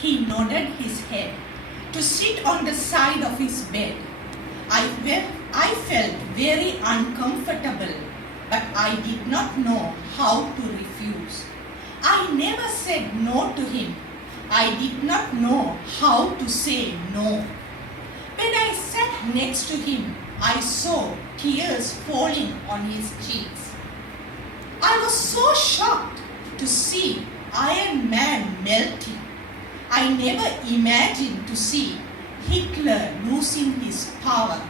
He nodded his head to sit on the side of his bed. I felt very uncomfortable, but I did not know how to refuse. I never said no to him. I did not know how to say no. When I sat next to him, I saw tears falling on his cheeks. I was so shocked to see Iron Man melting. I never imagined to see Hitler losing his power.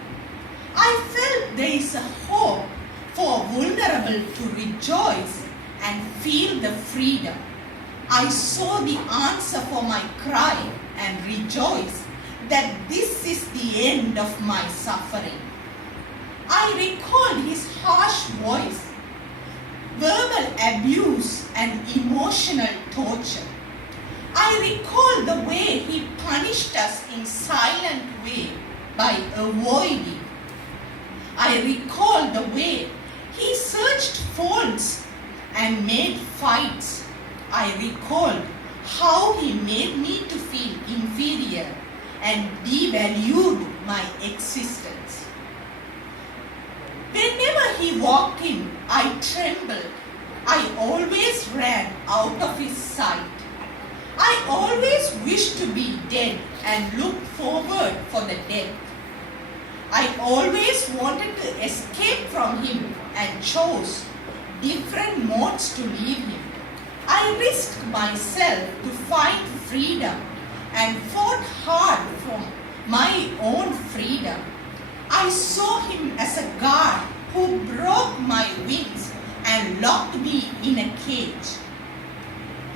I felt there is a hope for vulnerable to rejoice and feel the freedom. I saw the answer for my cry and rejoice that this is the end of my suffering. I recalled his harsh voice, verbal abuse and emotional torture. I recall the way he punished us in silent way by avoiding. I recall the way he searched faults and made fights. I recalled how he made me to feel inferior and devalued my existence. Whenever he walked in, I trembled. I always ran out of his sight. I always wished to be dead and looked forward for the death. I always wanted to escape from him and chose different modes to leave him. I risked myself to find freedom and fought hard for my own freedom. I saw him as a guard who broke my wings and locked me in a cage.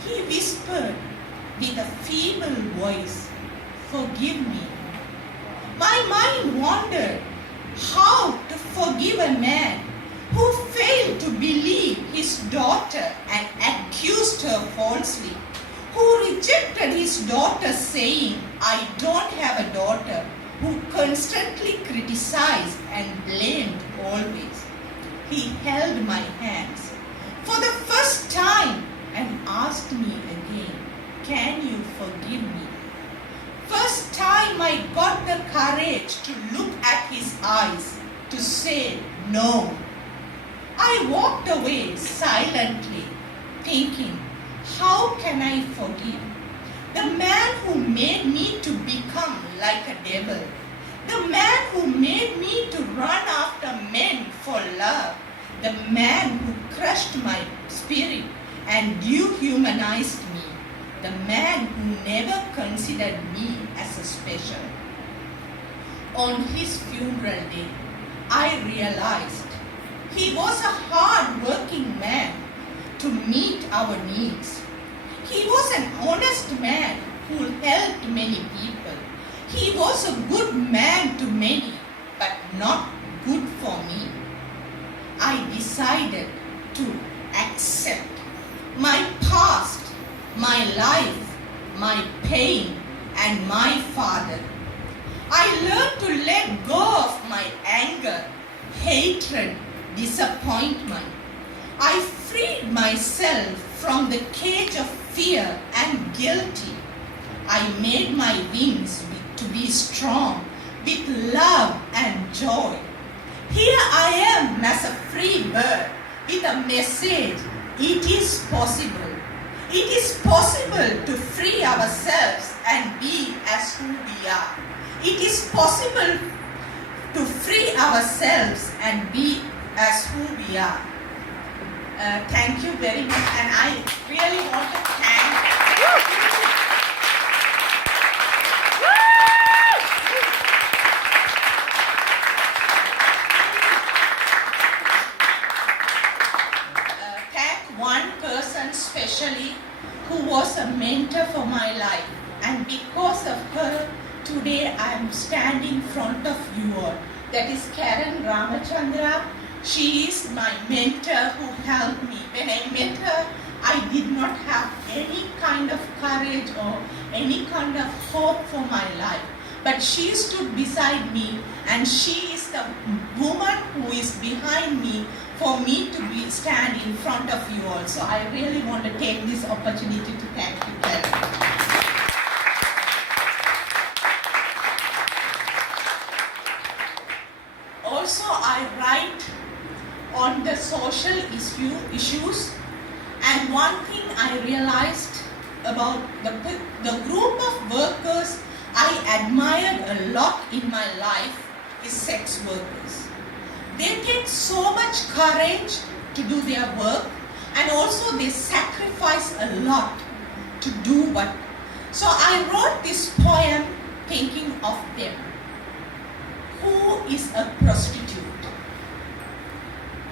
He whispered with a feeble voice, "Forgive me." My mind wandered how to forgive a man who failed to believe his daughter and accused her falsely, who rejected his daughter saying, "I don't have a daughter," who constantly criticized and blamed always. He held my hands for the first time and asked me again, "Can you forgive me?" First time I got the courage to look at his eyes, to say no. I walked away silently, thinking, how can I forgive? The man who made me to become like a devil. The man who made me to run after men for love. The man who crushed my spirit and dehumanized me. The man who never considered me as a special. On his funeral day, I realized he was a hard-working man to meet our needs. He was an honest man who helped many people. He was a good man to many, but not good for me. I decided to accept my past, my life, my pain, and my father. I learned to let go of my anger, hatred, disappointment. I freed myself from the cage of fear and guilty. I made my wings to be strong with love and joy. Here I am as a free bird with a message. It is possible. It is possible to free ourselves and be as who we are. It is possible to free ourselves and be as who we are. Thank you very much, and I really want to thank one person specially who was a mentor for my life, and because of her today I am standing in front of you all. That is Karen Ramachandra. She is my mentor who helped me. When I met her, I did not have any kind of courage or any kind of hope for my life. But she stood beside me, and she is the woman who is behind me for me to stand in front of you all. So I really want to take this opportunity to thank you, Karen. about the group of workers I admired a lot in my life is sex workers. They take so much courage to do their work, and also they sacrifice a lot to do what. So I wrote this poem thinking of them. Who is a prostitute?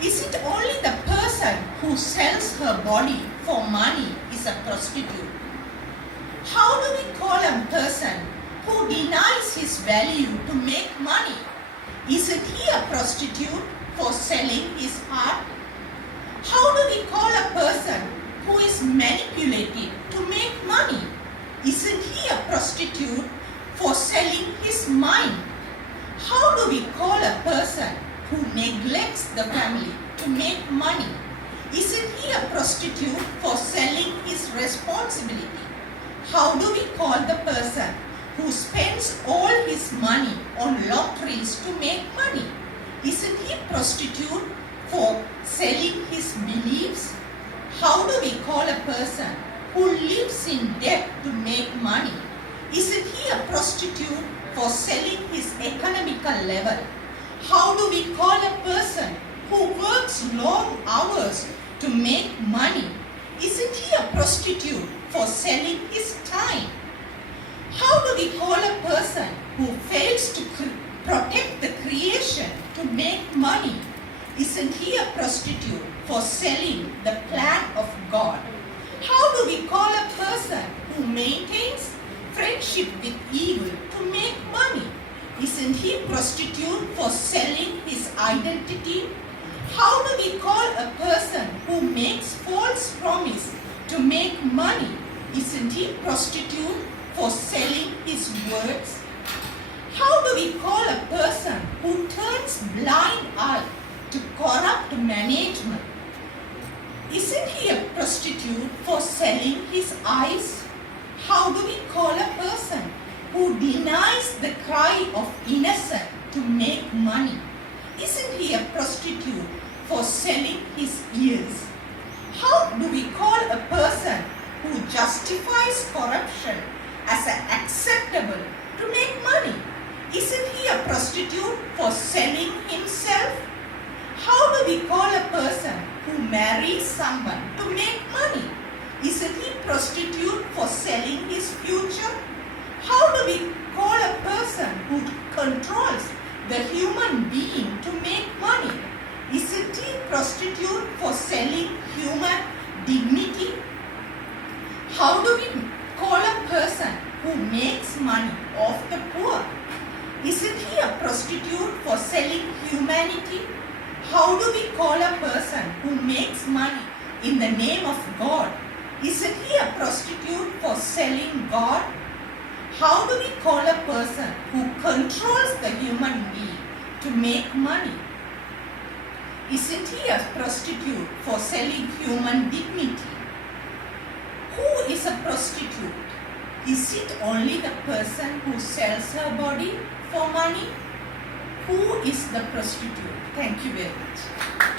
Is it only the person who sells her body for money is a prostitute? How do we call a person who denies his value to make money? Isn't he a prostitute for selling his heart? How do we call a person who is manipulated to make money? Isn't he a prostitute for selling his mind? How do we call a person who neglects the family to make money? Isn't he a prostitute for selling his responsibility? How do we call the person who spends all his money on lotteries to make money? Isn't he a prostitute for selling his beliefs? How do we call a person who lives in debt to make money? Isn't he a prostitute for selling his economical level? How do we call a person who works long hours to make money? Isn't he a prostitute for selling his time? How do we call a person who fails to protect the creation to make money? Isn't he a prostitute for selling the plan of God? How do we call a person who maintains friendship with evil to make money? Isn't he a prostitute for selling his identity? How do we call a person who makes false promise to make money? Isn't he a prostitute for selling his words? How do we call a person who turns blind eye to corrupt management? Isn't he a prostitute for selling his eyes? How do we call a person who denies the cry of innocent to make money? Isn't he a prostitute for selling his ears? How do we call a person who justifies corruption as acceptable to make money? Isn't he a prostitute for selling himself? How do we call a person who marries someone to make money? Isn't he a prostitute for selling his future? How do we call a person who controls the human being to make money? Isn't he a prostitute for selling human dignity? How do we call a person who makes money off the poor? Isn't he a prostitute for selling humanity? How do we call a person who makes money in the name of God? Isn't he a prostitute for selling God? How do we call a person who controls the human being to make money? Isn't he a prostitute for selling human dignity? Who is a prostitute? Is it only the person who sells her body for money? Who is the prostitute? Thank you very much.